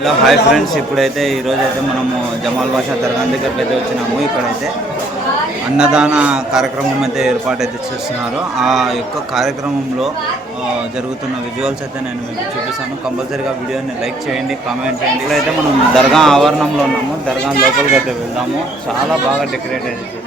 Hello hi friends. ఇప్పుడైతే ఈరోజు అయితే మనము జమాల్ బాషా దర్గా దగ్గరికి అయితే వచ్చినాము. ఇక్కడైతే అన్నదాన కార్యక్రమం అయితే ఏర్పాటు అయితే చేస్తున్నారు. ఆ యొక్క కార్యక్రమంలో జరుగుతున్న విజువల్స్ అయితే నేను మీకు చూపిస్తాను. కంపల్సరీగా వీడియోని లైక్ చేయండి కామెంట్ చేయండి. ఇక్కడైతే మనం దర్గా ఆవరణంలో ఉన్నాము. దర్గా లోపలికి అయితే వెళ్దాము. చాలా బాగా డెకరేట్ అయితే చేశారు.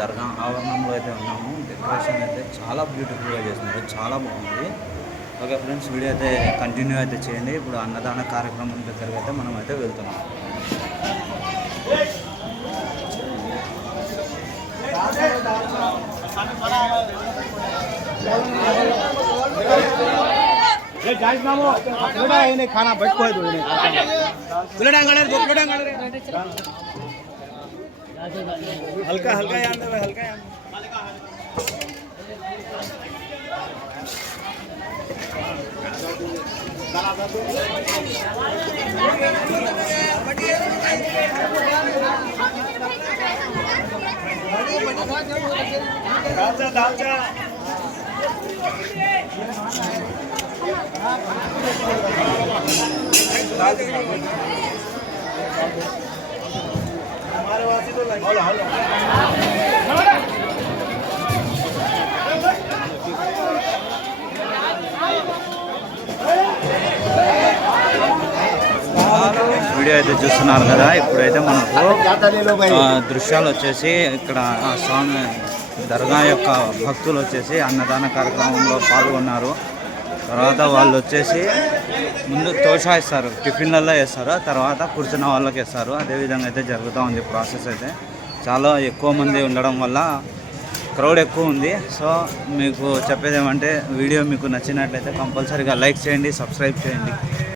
దర్గా ఆవరణంలో అయితే ఉన్నాము. డెకరేషన్ అయితే చాలా బ్యూటిఫుల్గా చేస్తున్నారు. చాలా బాగుంది. ఓకే ఫ్రెండ్స్ వీడియో అయితే కంటిన్యూ అయితే చేయండి. ఇప్పుడు అన్నదాన కార్యక్రమం దగ్గరికి అయితే మనం అయితే వెళ్తున్నాం. खाना बैठ को है हल्का हल्का याद है हल्का याद వీడియో అయితే చూస్తున్నారు కదా ఇప్పుడైతే మనకు ఆ, దృశ్యాలు వచ్చేసి ఇక్కడ ఆ స్వామి దర్గా యొక్క భక్తులు వచ్చేసి అన్నదాన కార్యక్రమంలో పాల్గొన్నారు. తర్వాత వాళ్ళు వచ్చేసి ముందు తోషా ఇస్తారు టిఫిన్లలో వేస్తారు తర్వాత కూర్చున్న వాళ్ళకి వేస్తారు. అదేవిధంగా అయితే జరుగుతూ ఉంది ప్రాసెస్ అయితే. చాలా ఎక్కువ మంది ఉండడం వల్ల క్రౌడ్ ఎక్కువ ఉంది. సో మీకు చెప్పేది ఏమంటే వీడియో మీకు నచ్చినట్లయితే కంపల్సరీగా లైక్ చేయండి సబ్స్క్రైబ్ చేయండి.